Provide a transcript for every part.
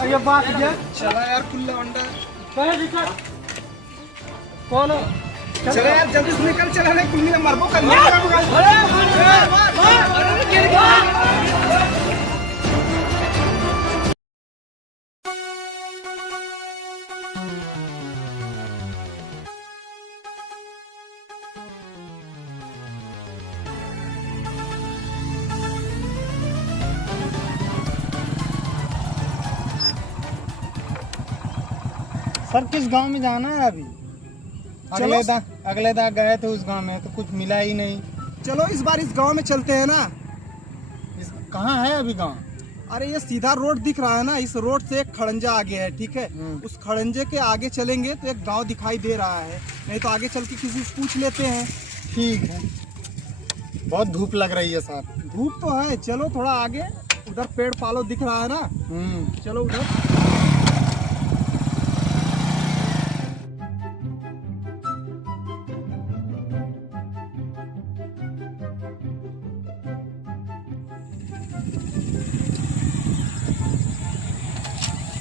ये बात है। चला यार कुल्ला अंडा कौन हो? चला यार जल्दी से निकल, चला रे कुल्ली में मरबो कर। सर किस गांव में जाना है अभी? अगले दा गए थे उस गांव में तो कुछ मिला ही नहीं। चलो इस बार इस गांव में चलते हैं ना। कहाँ है अभी गांव? अरे ये सीधा रोड दिख रहा है ना, इस रोड से एक खड़ंजा आगे है, ठीक है। उस खड़ंजे के आगे चलेंगे तो एक गांव दिखाई दे रहा है, नहीं तो आगे चल के किसी से पूछ लेते हैं। ठीक है। बहुत धूप लग रही है साहब। धूप तो है, चलो थोड़ा आगे, उधर पेड़ पालो दिख रहा है ना, चलो उधर।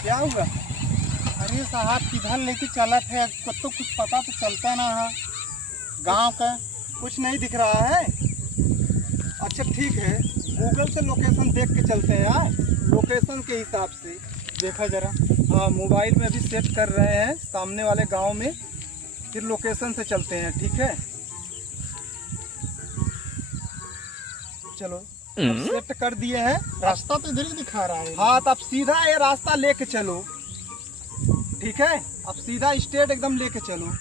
क्या हुआ? अरे साहब किधर लेके चला थे, तो कुछ पता तो चलता ना है गांव का। कुछ नहीं दिख रहा है। अच्छा ठीक है, गूगल से लोकेशन देख के चलते हैं यार, लोकेशन के हिसाब से। देखा जरा। हाँ मोबाइल में अभी सेट कर रहे हैं सामने वाले गांव में, फिर लोकेशन से चलते हैं, ठीक है। चलो सेट कर दिए हैं। रास्ता तो इधर ही दिखा रहा है। हाँ तो अब सीधा ये रास्ता लेके चलो, ठीक है। अब सीधा स्ट्रेट एकदम लेके चलो।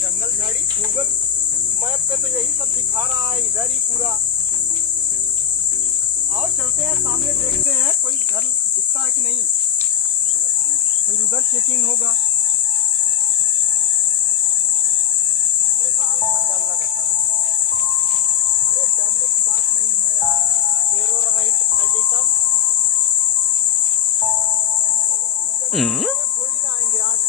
जंगल झाड़ी गूगल मैप पे तो यही सब दिखा रहा है, इधर ही पूरा। आओ चलते हैं, सामने देखते हैं कोई घर दिखता है कि नहीं, फिर उधर चेकिंग होगा। अरे डरने की बात नहीं है यार, देरो राइट थोड़ी ना आएंगे आज।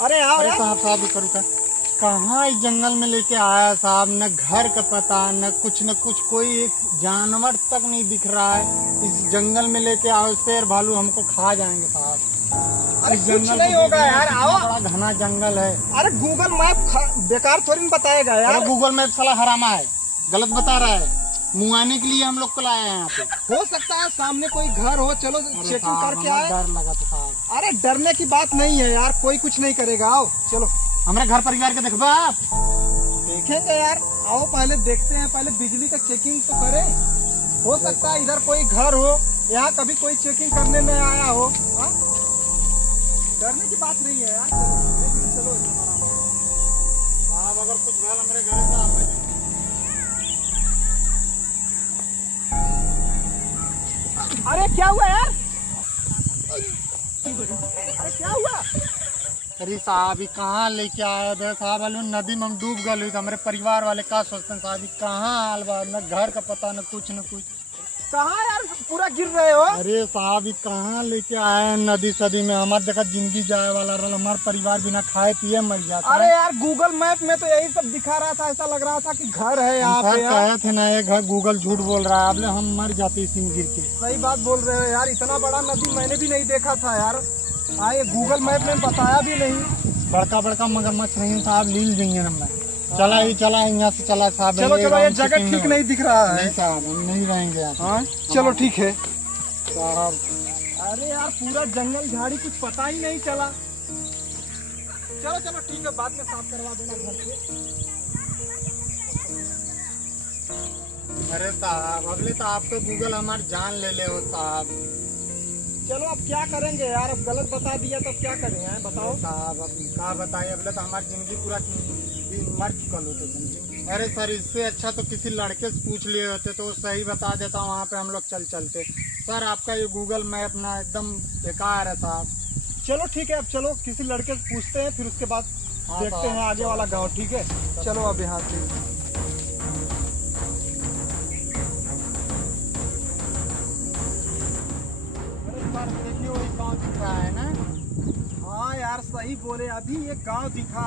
अरे आओ यार। साहब करूँगा कहाँ इस जंगल में लेके आया साहब, न घर का पता न कुछ, कोई एक जानवर तक नहीं दिख रहा है। इस जंगल में लेके आओ, शेर भालू हमको खा जाएंगे साहब। अरे कुछ नहीं होगा यार, आओ। बड़ा घना जंगल है। अरे गूगल मैप बेकार थोड़ी ना बताएगा यार। अरे गूगल मैप साला हरामा है, गलत बता रहा है। मुआने के लिए हम लोग को लाए हैं यहाँ पे। हो सकता है सामने कोई घर हो, चलो चेकिंग करके आए। डर लगा तो साहब। अरे डरने की बात नहीं है यार, कोई कुछ नहीं करेगा, आओ चलो। हमारे घर परिवार के देखो आप। देखेंगे यार, आओ पहले देखते हैं, पहले बिजली का चेकिंग तो करें। हो सकता है इधर कोई घर हो, यहाँ कभी कोई चेकिंग करने में आया हो। हाँ डरने की बात नहीं है यार, चलो साहब अगर कुछ घर हमारे घर से आप अरे क्या हुआ यार? अरे क्या हुआ? अरे साहब कहाँ लेके आए थे साहब, नदी में हम डूब गए। हमारे परिवार वाले का सोचते हैं साहब, कहाँ हाल बा, न घर का पता न कुछ। कहाँ यार पूरा गिर रहे हो? अरे साहब कहाँ लेके आए हैं नदी सदी में, हमारे देखा जिंदगी जाए वाला रहा, हमारा परिवार बिना खाए पिए मर जाता। अरे यार गूगल मैप में तो यही सब दिखा रहा था, ऐसा लग रहा था कि घर है यहाँ पे। कहे थे ना ये घर, गूगल झूठ बोल रहा है, अब हम मर जाते इसी में गिर के। सही बात बोल रहे हो यार, इतना बड़ा नदी मैंने भी नहीं देखा था यार। हाँ ये गूगल मैप में बताया भी नहीं। बड़का मगरमच्छ नहीं साहब, लील देंगे हमें। चला यहाँ से चला साहब। चलो ये जगह ठीक नहीं दिख रहा है साहब, हम नहीं रहेंगे यहाँ। हाँ चलो ठीक है साहब। अरे यार पूरा जंगल झाड़ी, कुछ पता ही नहीं चला। चलो ठीक है, बाद में साफ करवा देना घर से। अरे साहब अगले तो आपको गूगल हमारी जान ले हो साहब। चलो अब क्या करेंगे यार, अब गलत बता दिया तो क्या करें हैं, बताओ साहब। अब क्या बताइए, अब तो हमारी जिंदगी पूरा मर चुकल होते समझे। अरे सर इससे अच्छा तो किसी लड़के से पूछ लिए होते तो सही बता देता, वहाँ पे हम लोग चलते। सर आपका ये गूगल मैप ना एकदम बेकार है साहब। चलो ठीक है, अब चलो किसी लड़के से पूछते हैं, फिर उसके बाद देखते हैं आगे वाला गाँव, ठीक है। चलो अब यहाँ से बोले, अभी एक गांव दिखा।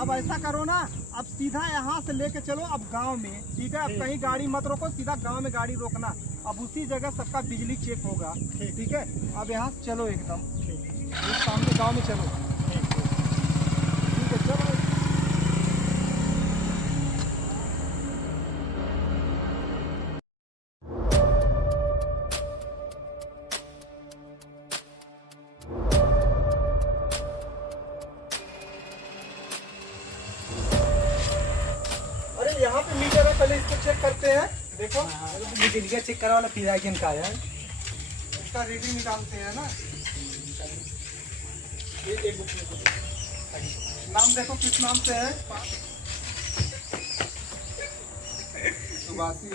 अब ऐसा करो ना, अब सीधा यहाँ से लेके चलो अब गांव में, ठीक है? अब कहीं गाड़ी मत रोको, सीधा गांव में गाड़ी रोकना। अब उसी जगह सबका बिजली चेक होगा, ठीक है? अब यहाँ से चलो एकदम, इस सामने गांव में चलो, ठीक है? चलो। अरे यहाँ पे मीटर है, पहले इसको चेक करते हैं। देखो बिजली चेक करा वाला पिरागिन का है, इसका रीडिंग निकालते हैं ना। ये एक बुक में नाम देखो किस नाम से है। सुबासी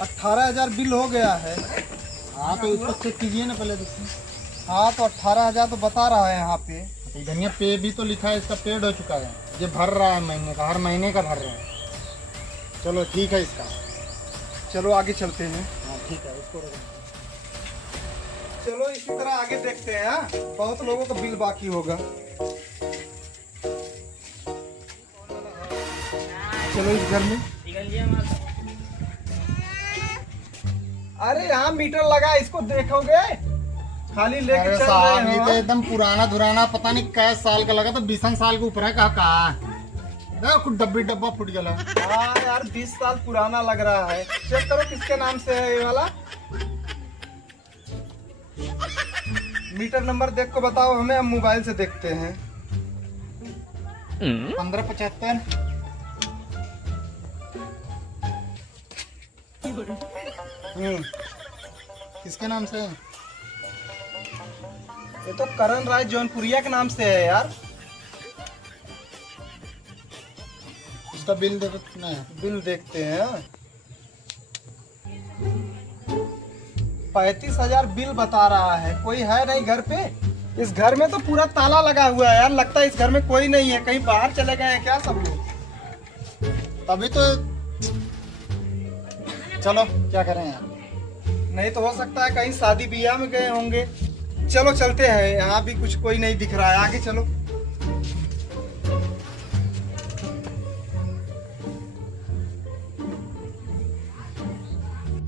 18,000 बिल हो गया है। हाँ तो इसको चेक कीजिए ना पहले देखिए। हाँ तो 18,000 तो बता रहा है यहाँ पे। धनिया पे भी तो लिखा है, इसका पेड हो चुका है, ये भर रहा है महीने का, हर महीने का भर रहे हैं। चलो ठीक है इसका, चलो आगे चलते हैं। हाँ ठीक है इसको रखो। चलो इसी तरह आगे देखते हैं। हाँ? बहुत लोगों का बिल बाकी होगा। चलो इस घर में। अरे यहाँ मीटर लगा, इसको देखोगे? खाली लेके अरे चल साहब रहे ये हो। तो एकदम पुराना धुराना, पता नहीं कै साल का लगा, तो 20 साल के ऊपर है। कहा कुछ डब्बा फूट गया। हाँ यार 20 साल पुराना लग रहा है। चेक करो किसके नाम से है ये वाला। मीटर नंबर देख को बताओ हमें, हम मोबाइल से देखते हैं। 1575। किसके नाम से है? ये तो करण राय जौनपुरिया के नाम से है यार। उसका बिल देखो कितना है। बिल देखते हैं। 35,000 बिल बता रहा है। कोई है नहीं घर पे? इस घर में तो पूरा ताला लगा हुआ है यार, लगता है इस घर में कोई नहीं है। कहीं बाहर चले गए हैं क्या सब लोग? तभी तो चलो क्या करें यार। नहीं तो हो सकता है कहीं शादी ब्याह में गए होंगे। चलो चलते हैं, यहाँ भी कुछ कोई नहीं दिख रहा है। आगे चलो।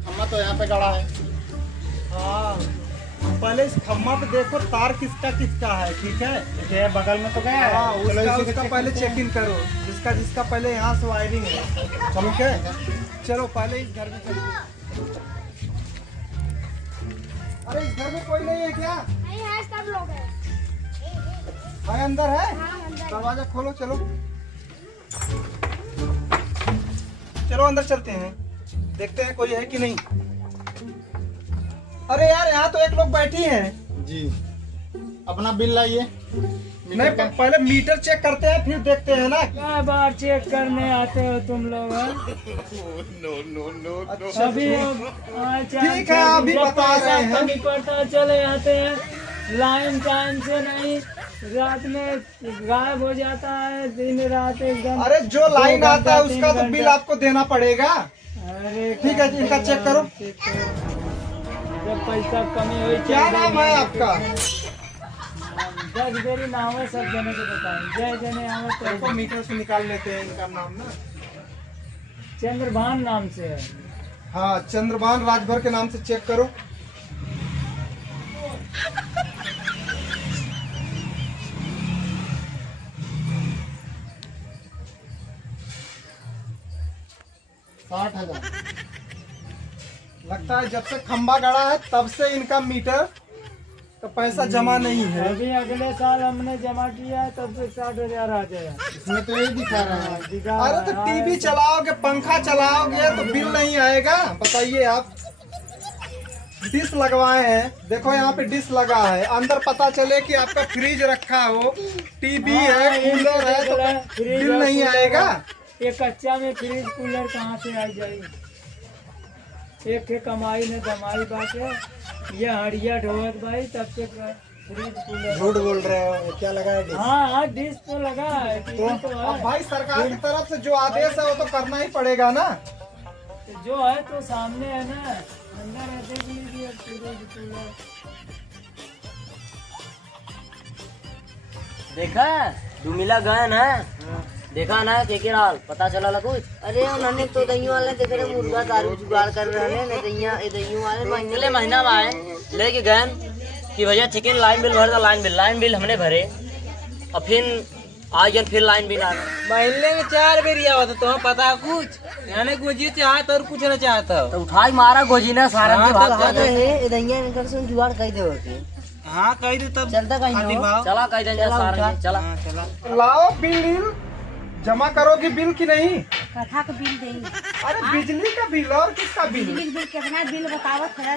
खम्मा तो यहाँ पे गड़ा है। हाँ पहले इस खम्मा पे देखो तार किसका किसका है, ठीक है? ये बगल में तो गया है। हाँ चलो इसी को उसका check पहले करते हैं। चेक इन करो, जिसका पहले यहाँ से वायरिंग है, ठीक है? चलो पहले इस घर में चलिए। अरे इस घर में कोई नहीं है क्या? नहीं है, सब लोग हैं। है अंदर है? हाँ, अंदर है। दरवाजा खोलो। चलो चलो अंदर चलते हैं, देखते हैं कोई है कि नहीं। अरे यार यहाँ तो एक लोग बैठी हैं। जी अपना बिल लाइए। नहीं पहले मीटर चेक करते हैं फिर देखते हैं ना। क्या बार चेक करने आते हो तुम लोग? अच्छा अभी ठीक है, अभी बता रहे हैं। कभी पता चले आते हैं, लाइन टाइम से नहीं, रात में गायब हो जाता है, दिन रात एकदम। अरे जो लाइन 2 आता है घंटा, उसका 3 तो बिल घंटा। आपको देना पड़ेगा। अरे ठीक है, इनका चेक करो। जब पैसा कमी हुई क्या नाम है आपका? 10 देरी नाम है, सब जने को बताएं। जय जने आवे देखो तो मीटर से निकाल लेते हैं इनका नाम ना। चंद्रभान नाम से है। हाँ चंद्रभान राजभर के नाम से चेक करो। लगता है जब से खंबा गड़ा है तब से इनका मीटर का पैसा जमा नहीं है। अभी अगले साल हमने जमा किया है, तब से 60,000 आ जाएगा। इसमें तो यही दिखा रहा है। दिखा अरे तो रहा है। टीवी चलाओगे, पंखा चलाओगे तो बिल नहीं आएगा? बताइए आप। डिश लगवाए हैं, देखो यहाँ पे डिश लगा है। अंदर पता चले कि आपका फ्रिज रखा हो, टीवी है, कूलर है, तो बिल नहीं आएगा। ये कच्चा में फ्रिज कूलर कहाँ से आ जाएगी? एक के कमाई ने दमाई बाटे, ये हड़िया ढोवत भाई, तब से फ्रिज कूलर। झूठ बोल रहे हो, क्या लगा है? हाँ हाँ डिश तो लगा है, टीवी तो अब है। भाई सरकार की तरफ से जो आदेश है वो तो करना ही पड़ेगा ना। तो जो है तो सामने है ना, अंदर है, देख लीजिए फ्रिज कूलर। देखा डुमिला गए ना, देखा ना के हाल पता चला ला कुछ? अरे उन्होंने तो दही वाले देख रहे मुर्गा दारू जुगाड़ कर रहे हैं, दही वाले महीना में आए लेके गए कि भैया चिकन लाइन बिल भर, लाइन बिल हमने भरे, और फिर आज फिर लाइन बिल आ महीने में 4 बेर आवा था, तुम्हें पता है कुछ? यानी गोजी चाहत और कुछ ना चाहता तो उठाई मारा गोजी ना सारा जुगाड़ कह दे। हाँ कह दे तब चलता कहीं चला कह देंगे सारा चला। लाओ बिल जमा करोगी बिल की नहीं? कथा का बिल देंगे। अरे बिजली का बिल और किसका बिल? बिजली बिल कितना बिल बतावत है?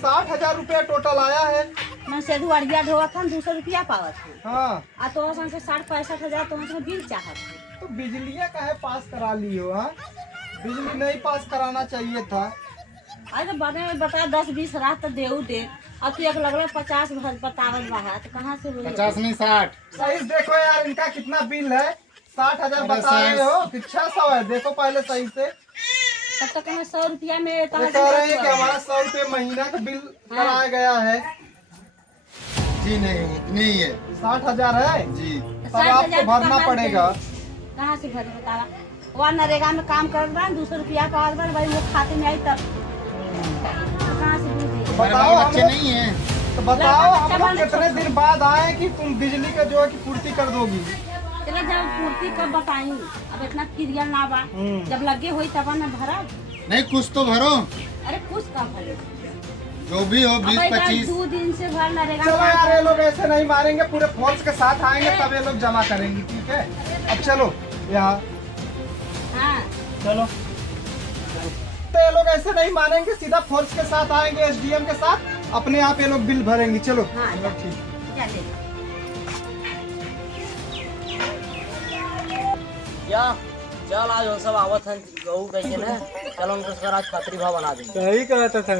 60,000 रुपया टोटल आया है। मैं से अड़िया ढोआ था 200 रुपया पावत है। हाँ आ तो से 60-65,000 तो उसमें बिल चाहत है। तो बिजलिया का है पास करा लियो। हाँ बिजली नहीं पास कराना चाहिए था। अरे तो बने बता 10-20 रात तो देऊ दे, अब तो एक लगल 50 बतावत बाहर, तो कहाँ से 50 नहीं 60। सही देखो यार इनका कितना बिल है। 60,000 बता रहे हो, 600 है। देखो पहले सही से। तब तक हमें 100 रुपया में ये कह रहे हैं कि हमारा 100 रुपये महीना का बिल कराया गया है। जी नहीं उतनी ही है 60,000 है जी। तब आपको भरना पड़ेगा। कहाँ से भर बतावा? वहाँ नरेगा में काम कर रहा है 200 रुपया पावत बा, भाई वो खाते में आई तब कहाँ से बिल देगी? बताओ हम बच्चे लोग- नहीं है तो बताओ हम लोग कितने दिन बाद आए कि तुम बिजली का जो है कि पूर्ति कर दोगी? चले जब पूर्ति कब बताई, अब इतना क्लियर ना बा, जब लगे हुई तब न भरा। नहीं कुछ तो भरो, अरे कुछ का भरे जो भी हो 20-25। 2 दिन से भर नरेगा चलो में यार ये लोग ऐसे नहीं मारेंगे, पूरे फोर्स के साथ आएंगे तब ये लोग जमा करेंगे। ठीक है अब चलो यहाँ हाँ चलो। तो ये लोग ऐसे नहीं मानेंगे, सीधा फोर्स के साथ आएंगे, SDM के साथ अपने आप ये लोग बिल भरेंगे। चलो हाँ ठीक। चले। क्या चल आज वो सब आवत है गहू कहीं ना, चलो उनको सर आज खतरी भाव बना देंगे। सही कहता था,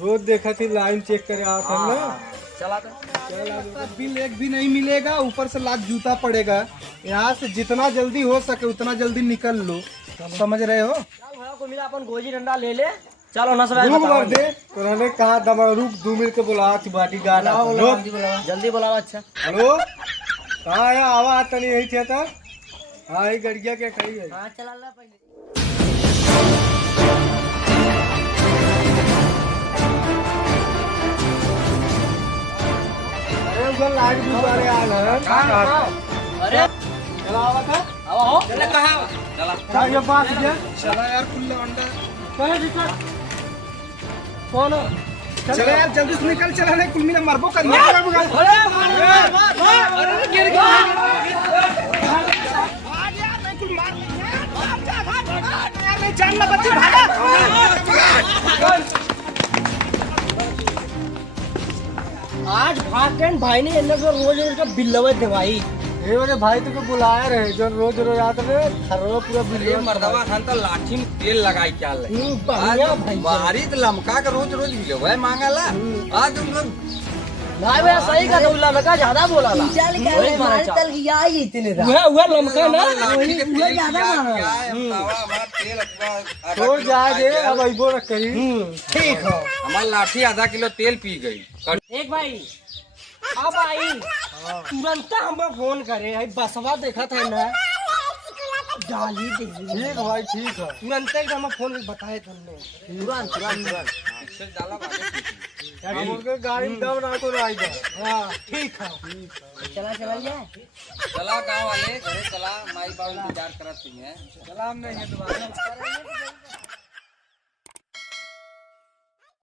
रोज देखा थी लाइन चेक करे आता था ना। चला कर बिल एक भी नहीं मिलेगा, ऊपर से लाख जूता पड़ेगा। यहाँ से जितना जल्दी हो सके उतना जल्दी निकल लो, समझ रहे हो? चल भैया को मिला अपन गोजी डंडा ले ले, चलो ना सब रुक मर दे तो रहने कहा दम रुक 2 मिनट के बुला बाटी गाना। जल्दी बुलाओ। अच्छा हेलो कहाँ है? आवा आता नहीं यही थे था। हाँ ये गड़िया क्या खड़ी है? हाँ चला ला पहले। अरे उधर लाइट भी बारे आल है। अरे चला आवा था। आओ चले कहाँ चला क्या ये बात है? चला यार खुला अंडा कौन? चलो यार जल्दी से निकल, चला नहीं कुल मिला मरबो कर। आज भाग भाई ने इन्हें तो रोज उसका बिल लवे दे भाई। ये वाले भाई तुमको बुलाया रहे जो रोज रोज आते रहे खरो पूरा बिल मर्दवा खान तो लाठी में तेल लगाई क्या ले बढ़िया भाई। बाहरी तो लमका के रोज रोज मिलो भाई मांगला आज तुम लोग भाई भैया सही का उल्ला में का ज्यादा बोला ला वही मारा चल गया ही इतने दा वह लमका ना लाठी के तेल ज्यादा क्या मारा। क्या है बतावा हमारा तेल छोड़ जाए अब अइबो न करी। ठीक हो। हमारा लाठी आधा किलो तेल पी गई। एक भाई अब आई तुरंत हमको फोन करे है, बसवा देखा था ना डाली दे। ठीक भाई ठीक है। तुरंत ही हम फोन बताए तुमने तुरंत तुरंत इससे डाला बाकी हम उनके गाड़ी में दम ना को आई जा। हाँ ठीक है चला चला जाए। चला गाँव वाले घरे चला माई बाबू इंतजार करत हैं। सलाम नहीं है दोबारा।